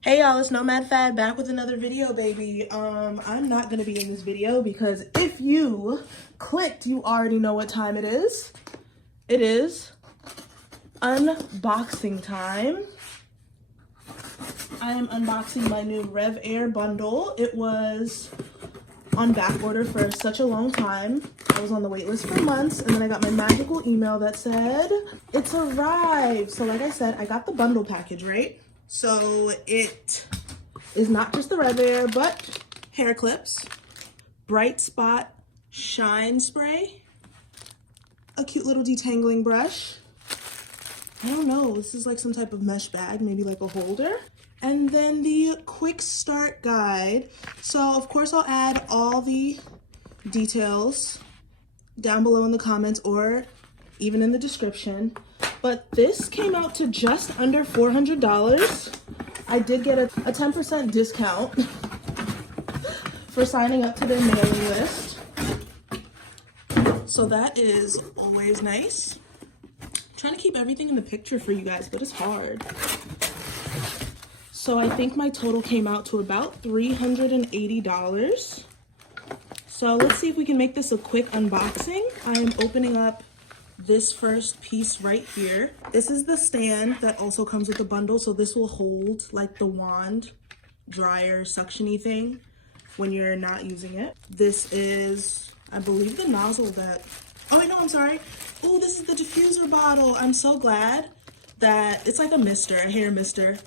Hey y'all, it's Nomad Fad back with another video, baby. I'm not gonna be in this video because if you clicked, you already know what time it is. It is unboxing time. I am unboxing my new Revair bundle. It was on back order for such a long time. I was on the wait list for months, and then I got my magical email that said it's arrived. So like I said, I got the bundle package, right? So it is not just the Revair, but hair clips, bright spot shine spray, a cute little detangling brush. I don't know, this is like some type of mesh bag, maybe like a holder. And then the quick start guide. So of course I'll add all the details down below in the comments or even in the description. But this came out to just under $400. I did get a 10% discount for signing up to their mailing list. So that is always nice. I'm trying to keep everything in the picture for you guys, but it's hard. So I think my total came out to about $380. So let's see if we can make this a quick unboxing. I am opening up this first piece right here. This is the stand that also comes with the bundle. So this will hold like the wand dryer suction-y thing when you're not using it. This is, I believe, the nozzle that, oh wait, no, I'm sorry. Oh, this is the diffuser bottle. I'm so glad that it's like a mister, a hair mister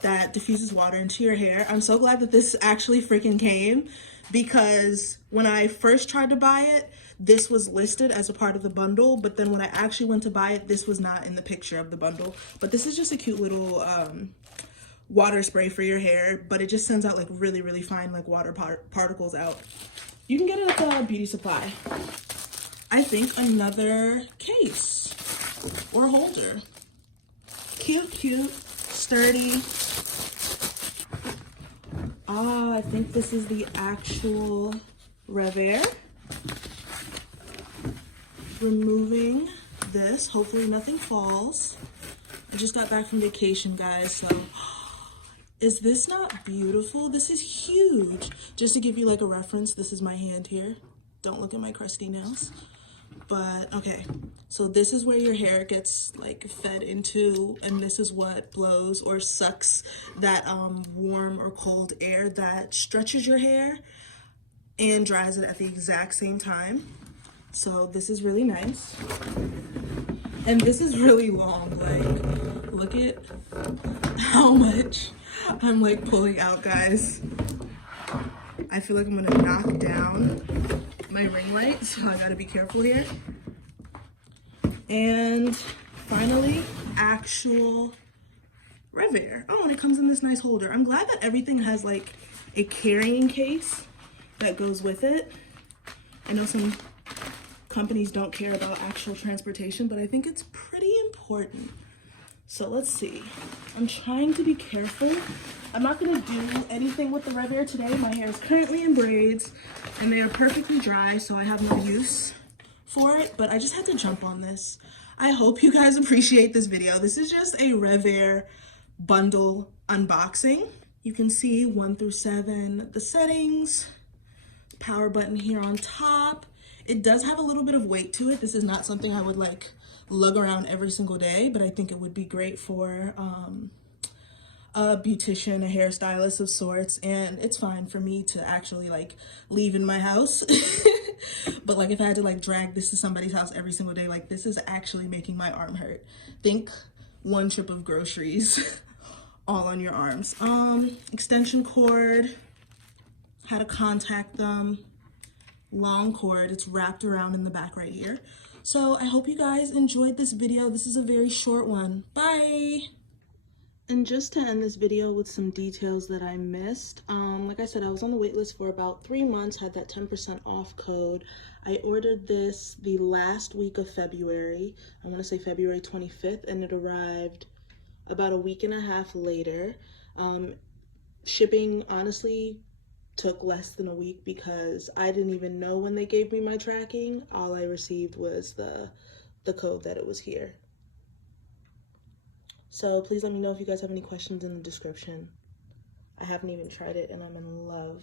that diffuses water into your hair. I'm so glad that this actually freaking came, because when I first tried to buy it, this was listed as a part of the bundle, but then when I actually went to buy it, this was not in the picture of the bundle. But this is just a cute little water spray for your hair, but it just sends out like really, really fine like water particles out. You can get it at the beauty supply. I think another case or holder. Cute, cute, sturdy. Ah, I think this is the actual Revair. Removing this, hopefully nothing falls. I just got back from vacation, guys, so is this not beautiful? This is huge. Just to give you like a reference, this is my hand here. Don't look at my crusty nails. But okay, so this is where your hair gets like fed into, and this is what blows or sucks that warm or cold air that stretches your hair and dries it at the exact same time. So this is really nice. And this is really long. Like, look at how much I'm like pulling out, guys. I feel like I'm gonna knock down my ring light, so I gotta be careful here. And finally, actual Revair. Oh, and it comes in this nice holder. I'm glad that everything has like a carrying case that goes with it. I know some companies don't care about actual transportation, but I think it's pretty important. So let's see. I'm trying to be careful. I'm not gonna do anything with the Revair today. My hair is currently in braids and they are perfectly dry, so I have no use for it, but I just had to jump on this. I hope you guys appreciate this video. This is just a Revair bundle unboxing. You can see 1 through 7, the settings, power button here on top. It does have a little bit of weight to it. This is not something I would like lug around every single day, but I think it would be great for a beautician, a hairstylist of sorts, and it's fine for me to actually like leave in my house. But like if I had to like drag this to somebody's house every single day, like this is actually making my arm hurt. Think 1 trip of groceries all on your arms. Extension cord, how to contact them. Long cord, it's wrapped around in the back right here. So I hope you guys enjoyed this video. This is a very short one. Bye. And just to end this video with some details that I missed, like I said, I was on the wait list for about 3 months, had that 10% off code. I ordered this the last week of February. I want to say February 25th, and it arrived about a week and a half later. Shipping, honestly, took less than a week because I didn't even know when they gave me my tracking. All I received was the code that it was here. So please let me know if you guys have any questions in the description. I haven't even tried it and I'm in love.